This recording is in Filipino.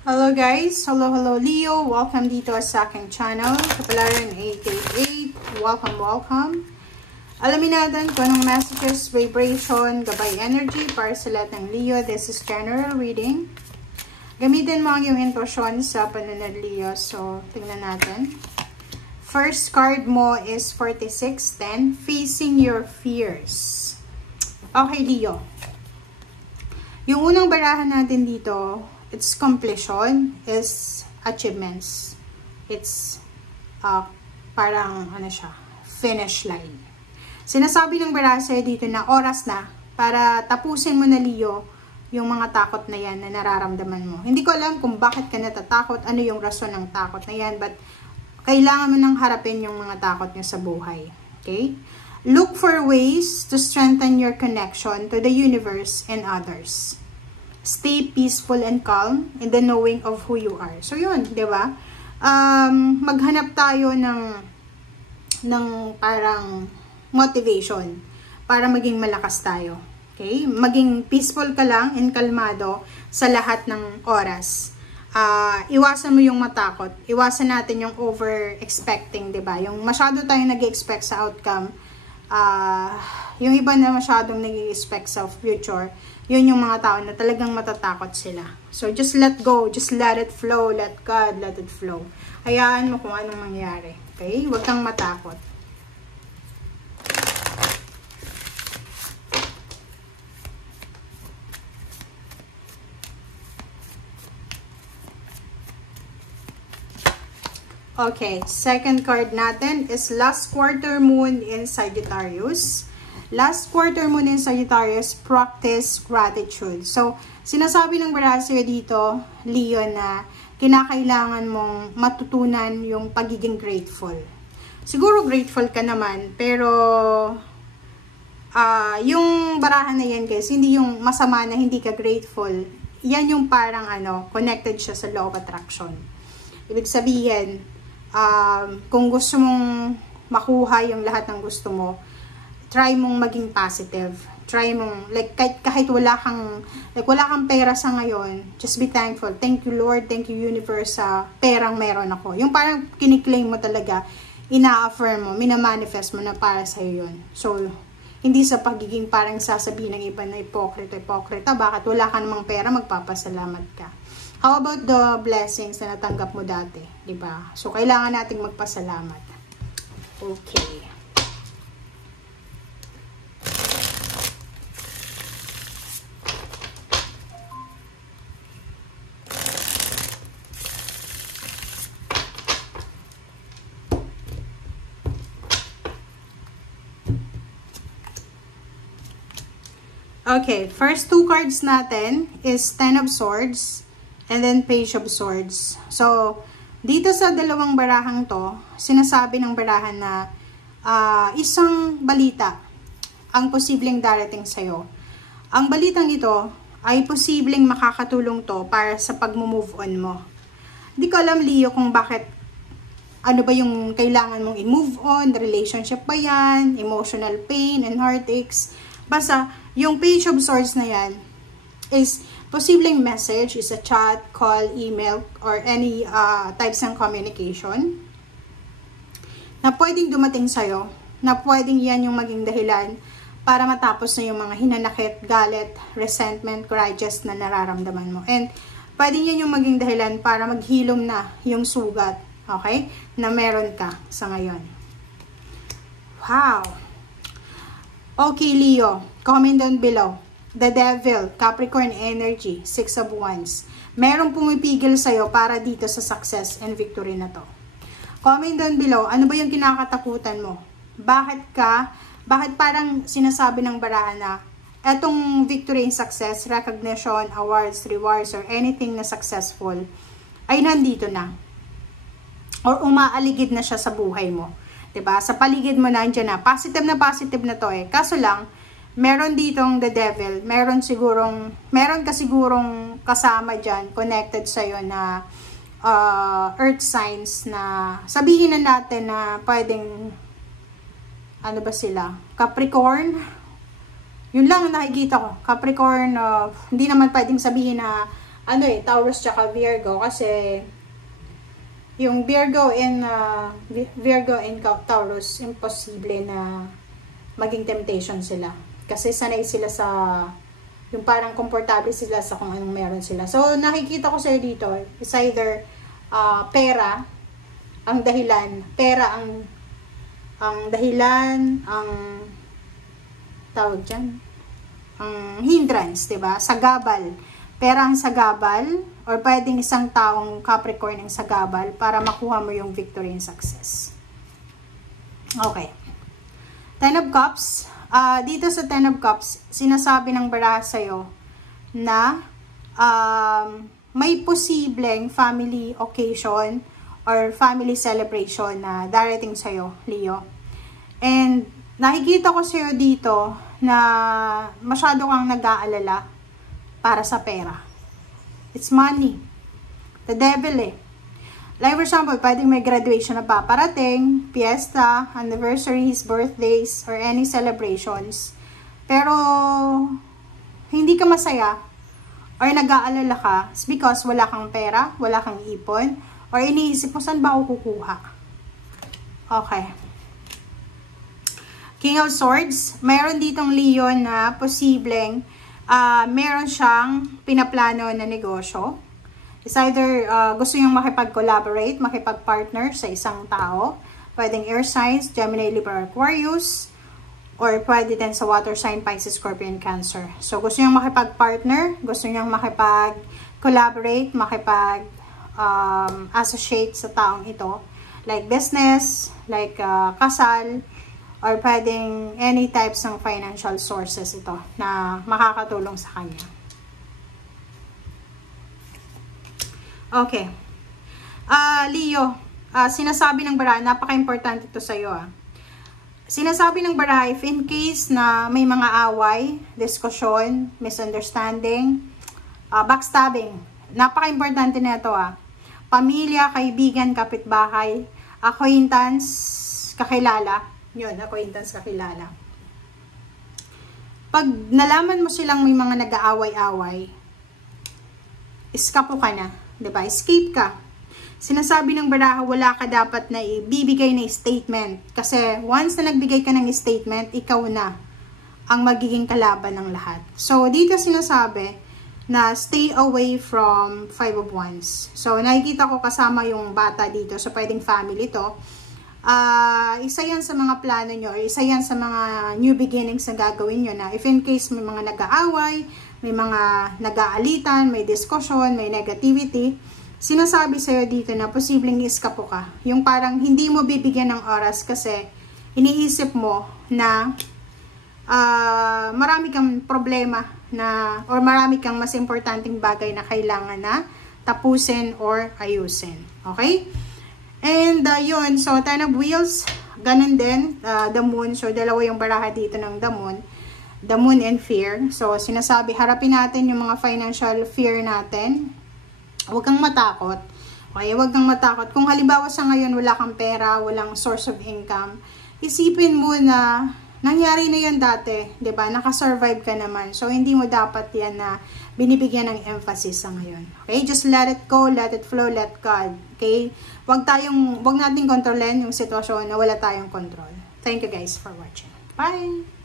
Hello guys! Hello Leo! Welcome dito sa aking channel. Kapalaran 888. Welcome. Alamin natin kung anong messages, vibration, gabay energy para sa lahat ng Leo. This is general reading. Gamitin mo ang iyong intuition sa panunod Leo. So, tingnan natin. First card mo is 4610. Facing your fears. Okay Leo. Yung unang barahan natin dito, its completion is achievements. It's parang ano siya, finish line. Sinasabi ng baraha sa'yo dito na oras na para tapusin mo na Leo yung mga takot na yan na nararamdaman mo. Hindi ko alam kung bakit ka natatakot, ano yung rason ng takot na yan, but kailangan mo nang harapin yung mga takot nyo sa buhay. Okay? Look for ways to strengthen your connection to the universe and others. Stay peaceful and calm in the knowing of who you are. So, yun, di ba? Maghanap tayo ng parang motivation para maging malakas tayo. Okay? Maging peaceful ka lang and kalmado sa lahat ng oras. Iwasan mo yung matakot. Iwasan natin yung over-expecting, di ba? Yung masyado tayong nag-expect sa outcome. Yung iba na masyadong nag-expect sa future, yun yung mga tao na talagang matatakot sila. So, just let go. Just let it flow. Let God, let it flow. Hayaan mo kung anong mangyari. Okay? Huwag kang matakot. Okay. Second card natin is last quarter moon in Sagittarius. Last quarter moon in Sagittarius, practice gratitude. So, sinasabi ng baraha dito, Leo, na kinakailangan mong matutunan yung pagiging grateful. Siguro grateful ka naman, pero yung baraha na yan guys, hindi yung masama na hindi ka grateful. Yan yung parang connected siya sa law of attraction. Ibig sabihin, kung gusto mong makuha yung lahat ng gusto mo, try mong maging positive. Try mong, like, kahit wala kang pera sa ngayon, just be thankful. Thank you, Lord. Thank you, universe, sa perang meron ako. Yung parang kiniklaim mo talaga, ina-affirm mo, minamanifest mo na para sa'yo yun. So, hindi sa pagiging parang sasabihin ng iba na ipokrita, bakit wala ka namang pera, magpapasalamat ka. How about the blessings na natanggap mo dati? Diba? So, kailangan nating magpasalamat. Okay. Okay, first two cards natin is Ten of Swords and then Page of Swords. So, dito sa dalawang barahang to, sinasabi ng barahan na isang balita ang posibleng darating sa'yo. Ang balitang ito ay posibleng makakatulong to para sa pag-move on mo. Hindi ko alam, Leo, kung bakit, ano ba yung kailangan mong i-move on, relationship ba yan, emotional pain and heartaches. Basta, yung Page of Swords na yan is posibleng message, is a chat, call, email, or any types ng communication na pwedeng dumating sa'yo, na pwedeng yan yung maging dahilan para matapos na yung mga hinanakit, galit, resentment, grudges na nararamdaman mo. And pwedeng yan yung maging dahilan para maghilom na yung sugat, okay, na meron ka sa ngayon. Wow! Okay, Leo, comment down below. The Devil, Capricorn energy, 6 of Wands. Merong pumipigil sa'yo para dito sa success and victory na to. Comment down below, ano ba yung kinakatakutan mo? Bakit parang sinasabi ng baraha na etong victory and success, recognition, awards, rewards, or anything na successful ay nandito na. Or umaaligid na siya sa buhay mo. Diba? Sa paligid mo nandiyan na. Positive na to eh. Kaso lang, meron ditong the devil. Meron ka sigurong kasama dyan, connected sa'yo na earth signs na sabihin na natin na pwedeng, ano ba sila? Capricorn. Yun lang nakikita ko. Capricorn, hindi naman pwedeng sabihin na Taurus tsaka Virgo, kasi yung Virgo and Taurus, imposible na maging temptation sila. Kasi sanay sila sa, yung parang komportable sila sa kung anong meron sila. So, nakikita ko sa'yo dito, is either pera ang dahilan, ang tawag dyan, ang hindrance, diba? Sagabal. Pera ang sagabal, or pwedeng isang taong Capricorn ang sagabal para makuha mo yung victory and success. Okay. Ten of Cups. Dito sa Ten of Cups, sinasabi ng baraha sa'yo na may posibleng family occasion or family celebration na darating sa'yo, Leo. And nakikita ko sa'yo dito na masyado kang nag-aalala para sa pera. It's money. The devil eh. Like for example, pwedeng may graduation na paparating, fiesta, anniversaries, birthdays, or any celebrations. Pero, hindi ka masaya or nag-aalala ka because wala kang pera, wala kang ipon, or iniisip mo saan ba ako kukuha. Okay. King of Swords, mayroon ditong Leo na posibleng meron siyang pinaplano na negosyo. It's either gusto niyang makipag-collaborate, makipag-partner sa isang tao. Pwedeng air signs, Gemini, Libra, Aquarius. Or pwede din sa water sign, Pisces, Scorpion, Cancer. So gusto niyang makipag-partner, gusto niyang makipag-collaborate, makipag-associate sa taong ito. Like business, like kasal, or pwedeng any types ng financial sources ito na makakatulong sa kanya. Okay. Leo, sinasabi ng baraha, napaka-importante ito sa'yo. Sinasabi ng baraha, if in case na may mga away, diskusyon, misunderstanding, backstabbing, napaka-importante na ito. Pamilya, kaibigan, kapitbahay, acquaintance, kakilala. Yun, acquaintance, kakilala. Pag nalaman mo silang may mga nag-aaway-away, iskapo ka na. Diba? Escape ka. Sinasabi ng baraha, wala ka dapat na ibibigay na statement. Kasi once na nagbigay ka ng statement, ikaw na ang magiging kalaban ng lahat. So, dito sinasabi na stay away from Five of Wands. So, nakikita ko kasama yung bata dito. So, pwedeng family to. Isa yan sa mga plano nyo, or isa yan sa mga new beginnings na gagawin nyo na if in case may mga nag-aaway, may mga nag-aalitan, may discussion, may negativity, sinasabi sa'yo dito na posibleng iskapo ka. Yung parang hindi mo bibigyan ng oras kasi iniisip mo na marami kang problema na, or marami kang mas importanteng bagay na kailangan na tapusin or ayusin. Okay? And yun, so Ten of Wheels, ganun din, the Moon. So dalawa yung baraha dito ng the Moon. The Moon and Fear. So, sinasabi, harapin natin yung mga financial fear natin. Huwag kang matakot. Okay, huwag kang matakot. Kung halimbawa sa ngayon wala kang pera, walang source of income, isipin mo na nangyari na yan dati, 'di ba? Naka-survive ka naman. So, hindi mo dapat yan na binibigyan ng emphasis sa ngayon. Okay? Just let it go, let it flow, let God. Okay? Huwag nating kontrolin yung sitwasyon na wala tayong control. Thank you guys for watching. Bye!